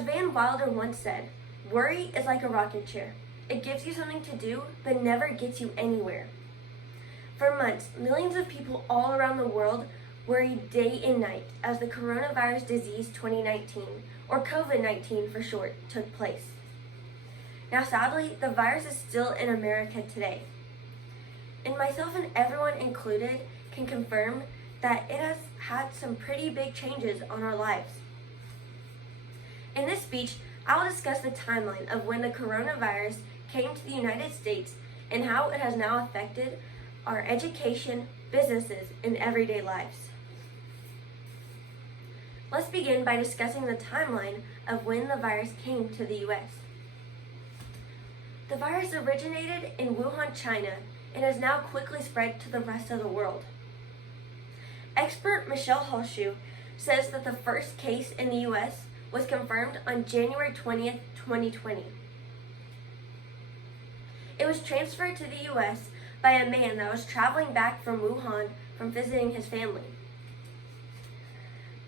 As Van Wilder once said, worry is like a rocking chair. It gives you something to do, but never gets you anywhere. For months, millions of people all around the world worried day and night as the coronavirus disease 2019, or COVID-19 for short, took place. Now sadly, the virus is still in America today. And myself and everyone included can confirm that it has had some pretty big changes on our lives. In this speech, I will discuss the timeline of when the coronavirus came to the United States and how it has now affected our education, businesses, and everyday lives. Let's begin by discussing the timeline of when the virus came to the U.S. The virus originated in Wuhan, China, and has now quickly spread to the rest of the world. Expert Michelle Halshew says that the first case in the U.S. was confirmed on January 20th, 2020. It was transferred to the U.S. by a man that was traveling back from Wuhan from visiting his family.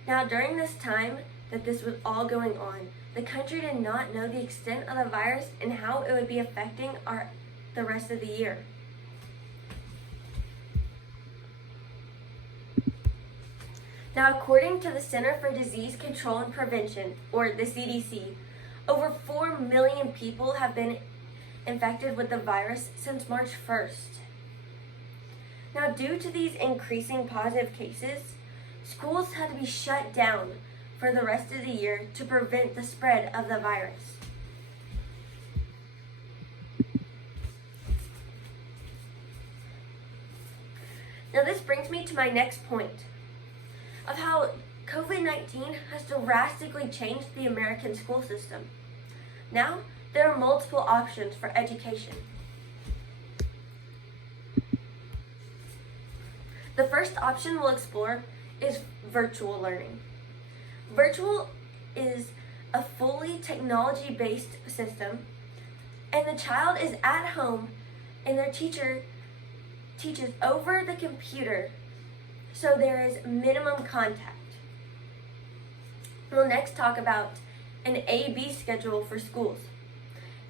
Now, during this time that this was all going on, the country did not know the extent of the virus and how it would be affecting the rest of the year. Now, according to the Center for Disease Control and Prevention, or the CDC, over 4 million people have been infected with the virus since March 1st. Now, due to these increasing positive cases, schools had to be shut down for the rest of the year to prevent the spread of the virus. Now, this brings me to my next point of how COVID-19 has drastically changed the American school system. Now, there are multiple options for education. The first option we'll explore is virtual learning. Virtual is a fully technology-based system, and the child is at home and their teacher teaches over the computer, so there is minimum contact. We'll next talk about an A-B schedule for schools.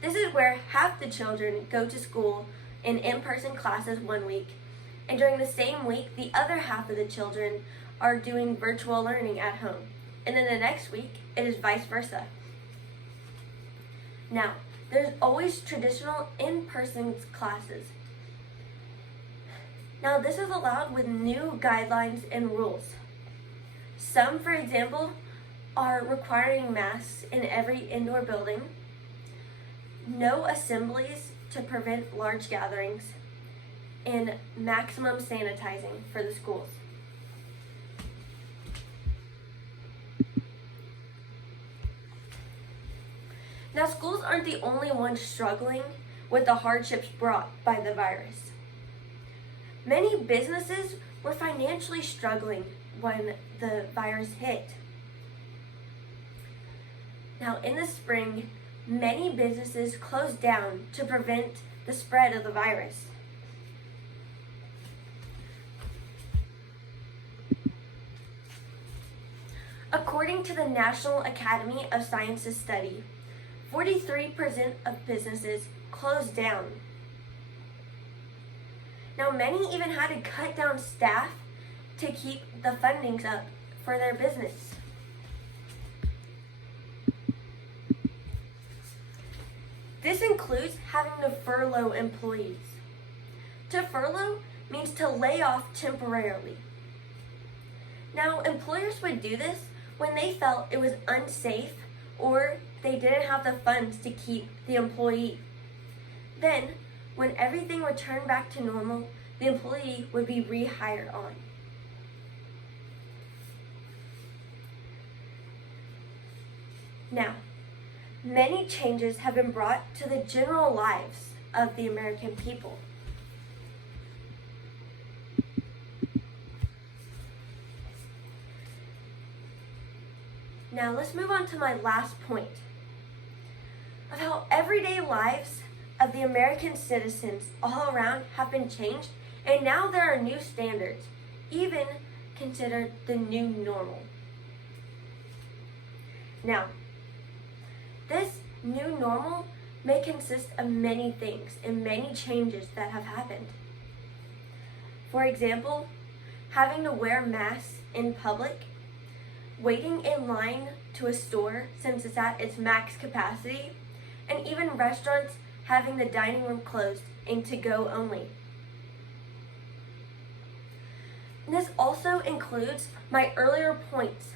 This is where half the children go to school in in-person classes one week, and during the same week, the other half of the children are doing virtual learning at home. And then the next week, it is vice versa. Now, there's always traditional in-person classes. Now, this is allowed with new guidelines and rules. Some, for example, are requiring masks in every indoor building, no assemblies to prevent large gatherings, and maximum sanitizing for the schools. Now, schools aren't the only ones struggling with the hardships brought by the virus. Many businesses were financially struggling when the virus hit. Now, in the spring, many businesses closed down to prevent the spread of the virus. According to the National Academy of Sciences study, 43% of businesses closed down. Now, many even had to cut down staff to keep the fundings up for their business. This includes having to furlough employees. To furlough means to lay off temporarily. Now, employers would do this when they felt it was unsafe or they didn't have the funds to keep the employee. Then, when everything returned back to normal, the employee would be rehired on. Now, many changes have been brought to the general lives of the American people. Now, let's move on to my last point of how everyday lives of the American citizens all around have been changed, and now there are new standards, even considered the new normal. Now, This new normal may consist of many things and many changes that have happened. For example, having to wear masks in public, waiting in line to a store since it's at its max capacity, and even restaurants having the dining room closed and to-go only. This also includes my earlier points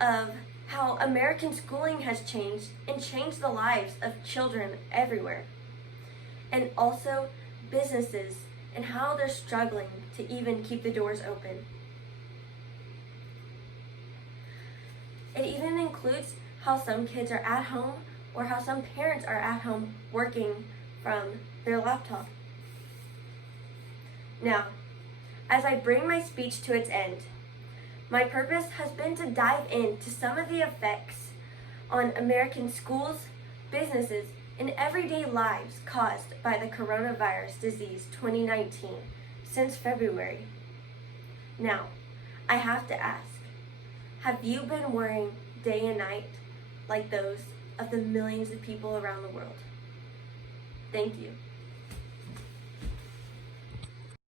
of how American schooling has changed and changed the lives of children everywhere, and also businesses and how they're struggling to even keep the doors open. It even includes how some kids are at home or how some parents are at home working from their laptop. Now, as I bring my speech to its end, my purpose has been to dive into some of the effects on American schools, businesses, and everyday lives caused by the coronavirus disease 2019 since February. Now, I have to ask, have you been worrying day and night like those of the millions of people around the world? Thank you.